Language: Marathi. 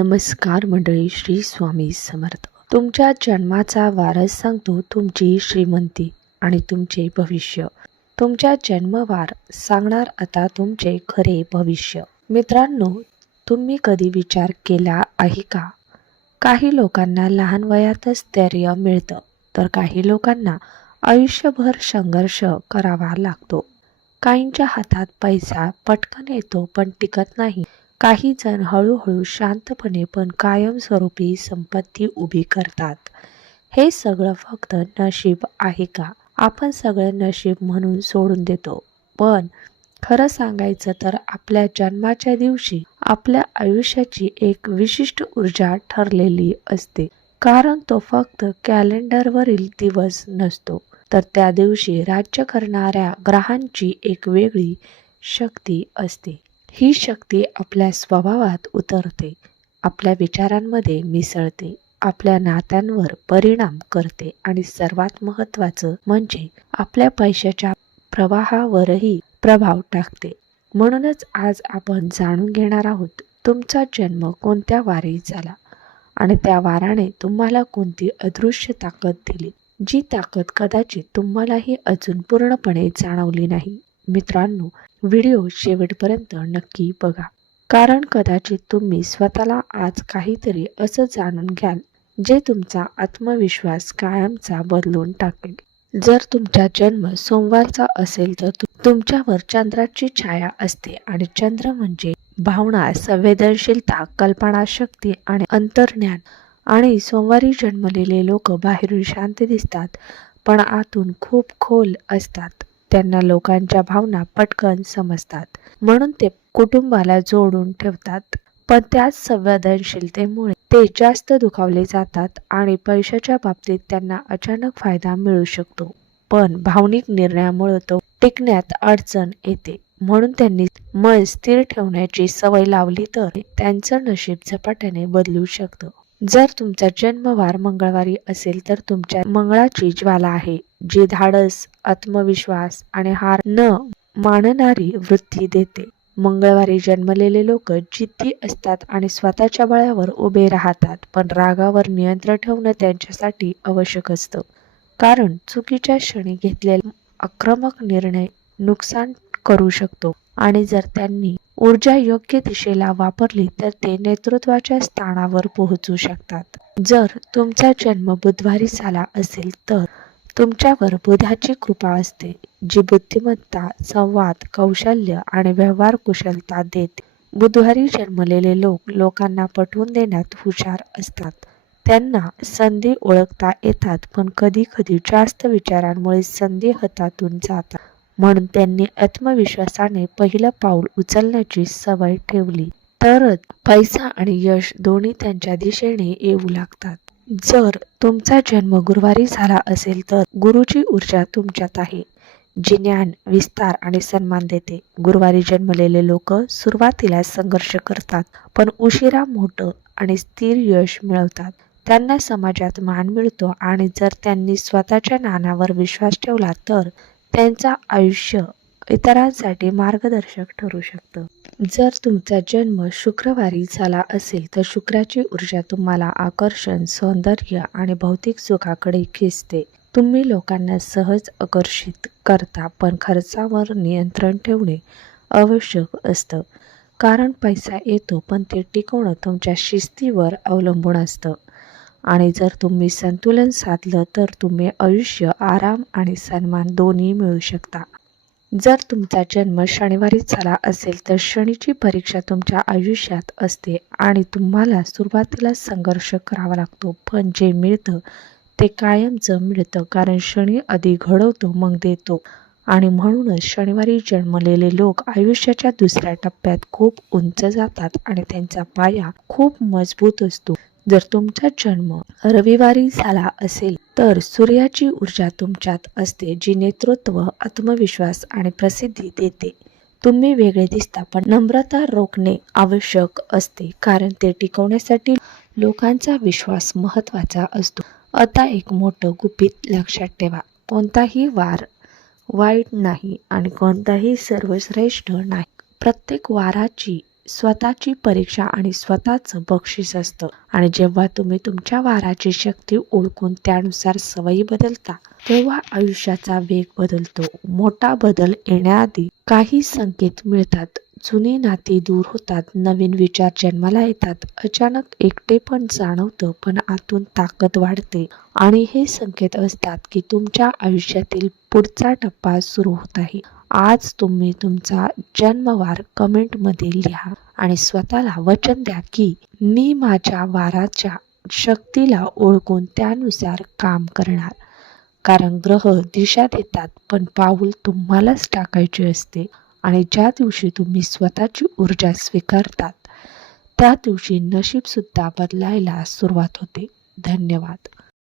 नमस्कार मंडळी, श्री स्वामी समर्थ. तुमच्या जन्माचा वारस सांगतो तुमची श्रीमंती आणि तुमचे भविष्य. तुमच्या जन्मवार सांगणार आता तुमचे खरे भविष्य. मित्रांनो, तुम्ही कधी विचार केला आहे का? काही लोकांना लहान वयातच स्थैर्य मिळतं, तर काही लोकांना आयुष्यभर संघर्ष करावा लागतो. काहींच्या हातात पैसा पटकन येतो पण टिकत नाही. काही जण हळूहळू शांतपणे पण कायमस्वरूपी संपत्ती उभी करतात. हे सगळं फक्त नशीब आहे का? आपण सगळं नशीब म्हणून सोडून देतो. पण खरं सांगायचं तर आपल्या जन्माच्या दिवशी आपल्या आयुष्याची एक विशिष्ट ऊर्जा ठरलेली असते. कारण तो फक्त कॅलेंडरवरील दिवस नसतो, तर त्या दिवशी राज्य करणाऱ्या ग्रहांची एक वेगळी शक्ती असते. ही शक्ती आपल्या स्वभावात उतरते, आपल्या विचारांमध्ये मिसळते, आपल्या नात्यांवर परिणाम करते आणि सर्वात महत्त्वाचं म्हणजे आपल्या पैशाच्या प्रवाहावरही प्रभाव टाकते. म्हणूनच आज आपण जाणून घेणार आहोत तुमचा जन्म कोणत्या वारी झाला आणि त्या वाराने तुम्हाला कोणती अदृश्य ताकद दिली, जी ताकद कदाचित तुम्हालाही अजून पूर्णपणे जाणवली नाही. मित्रांनो, व्हिडिओ शेवटपर्यंत नक्की बघा, कारण कदाचित तुम्ही स्वतःला आज काहीतरी असं जाणून घ्याल जे तुमचा आत्मविश्वास कायमचा बदलून टाकेल. जर तुमचा जन्म सोमवारचा असेल तर तुमच्यावर चंद्राची छाया असते आणि चंद्र म्हणजे भावना, संवेदनशीलता, कल्पनाशक्ती आणि अंतर्ज्ञान. आणि सोमवारी जन्मलेले लोक बाहेरून शांत दिसतात पण आतून खूप खोल असतात. त्यांना लोकांच्या भावना पटकन समजतात, म्हणून ते कुटुंबाला जोडून ठेवतात. पण त्याच संवेदनशीलतेमुळे ते जास्त दुखावले जातात आणि पैशाच्या बाबतीत त्यांना अचानक फायदा मिळू शकतो, पण भावनिक निर्णयामुळे तो टिकण्यात अडचण येते. म्हणून त्यांनी मन स्थिर ठेवण्याची सवय लावली तर त्यांचं नशीब झपाट्याने बदलू शकतं. जर तुमचा जन्मवार मंगळवारी असेल तर तुमच्या मंगळाची ज्वाला आहे, जी धाडस, आत्मविश्वास आणि हार न मानणारी वृत्ती देते. मंगळवारी जन्मलेले लोक जिद्दी असतात आणि स्वतःच्या बळावर उभे राहतात, पण रागावर नियंत्रण ठेवणं त्यांच्यासाठी आवश्यक असतं. कारण चुकीच्या क्षणी घेतलेला आक्रमक निर्णय नुकसान करू शकतो आणि जर त्यांनी ऊर्जा योग्य दिशेला वापरली तर ते नेतृत्वाच्या स्थानावर पोहोचू शकतात. जर तुमचा जन्म बुधवारी झाला असेल तर तुमच्यावर बुधाची कृपा असते, जी बुद्धिमत्ता, संवाद, कौशल्य आणि व्यवहार कुशलता देते. बुधवारी जन्मलेले लोक लोकांना पटवून देण्यात हुशार असतात. त्यांना संधी ओळखता येतात, पण कधी कधी जास्त विचारांमुळे संधी हातातून जातात. म्हणून त्यांनी आत्मविश्वासाने पहिलं पाऊल उचलण्याची सवय ठेवली तरच पैसा आणि यश दोन्ही त्यांच्या दिशेने येऊ लागतात. जर तुमचा जन्म गुरुवारी झाला असेल तर गुरुची ऊर्जा तुमच्यात आहे, जी ज्ञान, विस्तार आणि सन्मान देते. गुरुवारी जन्मलेले लोक सुरुवातीला संघर्ष करतात, पण उशिरा मोठं आणि स्थिर यश मिळवतात. त्यांना समाजात मान मिळतो आणि जर त्यांनी स्वतःच्या ज्ञानावर विश्वास ठेवला तर त्यांचं आयुष्य इतरांसाठी मार्गदर्शक ठरू शकतं. जर तुमचा जन्म शुक्रवारी झाला असेल तर शुक्राची ऊर्जा तुम्हाला आकर्षण, सौंदर्य आणि भौतिक सुखाकडे खेचते. तुम्ही लोकांना सहज आकर्षित करता, पण खर्चावर नियंत्रण ठेवणे आवश्यक असतं. कारण पैसा येतो पण ते टिकवणं तुमच्या शिस्तीवर अवलंबून असतं. आणि जर तुम्ही संतुलन साधलं तर तुम्ही आयुष्य, आराम आणि सन्मान दोन्ही मिळवू शकता. जर तुमचा जन्म शनिवारी झाला असेल तर शनीची परीक्षा तुमच्या आयुष्यात असते आणि तुम्हाला सुरुवातीला संघर्ष करावा लागतो, पण जे मिळतं ते कायमचं मिळतं. कारण शनी आधी घडवतो मग देतो आणि म्हणूनच शनिवारी जन्मलेले लोक आयुष्याच्या दुसऱ्या टप्प्यात खूप उंच जातात आणि त्यांचा पाया खूप मजबूत असतो. जर तुमचा जन्म रविवारी झाला असेल तर सूर्याची ऊर्जा तुमच्यात असते, जी नेतृत्व, आत्मविश्वास आणि प्रसिद्धी देते. तुम्ही वेगळे दिसता, पण नम्रता रोखणे आवश्यक असते, कारण ते टिकवण्यासाठी लोकांचा विश्वास महत्त्वाचा असतो. आता एक मोठं गुपित लक्षात ठेवा, कोणताही वार वाईट नाही आणि कोणताही सर्वश्रेष्ठ नाही. प्रत्येक वाराची स्वतःची परीक्षा आणि स्वतःचं बक्षीस असतं. आणि जेव्हा तुम्ही तुमच्या वाराची शक्ती ओळखून त्यानुसार सवयी बदलता तेव्हा आयुष्याचा वेग बदलतो. मोठा बदल येण्याआधी काही संकेत मिळतात. जुनी नाती दूर होतात, नवीन विचार जन्माला येतात, अचानक एकटेपण जाणवतं पण आतून ताकद वाढते. आणि हे संकेत असतात की तुमच्या आयुष्यातील पुढचा टप्पा सुरू होत आहे. आज तुम्ही तुमचा जन्मवार कमेंटमध्ये लिहा आणि स्वतःला वचन द्या की मी माझ्या वाराच्या शक्तीला ओळखून त्यानुसार काम करणार. कारण ग्रह दिशा देतात पण पाऊल तुम्हालाच टाकायचे असते. आणि ज्या दिवशी तुम्ही स्वतःची ऊर्जा स्वीकारतात त्या दिवशी नशीब सुद्धा बदलायला सुरुवात होते. धन्यवाद.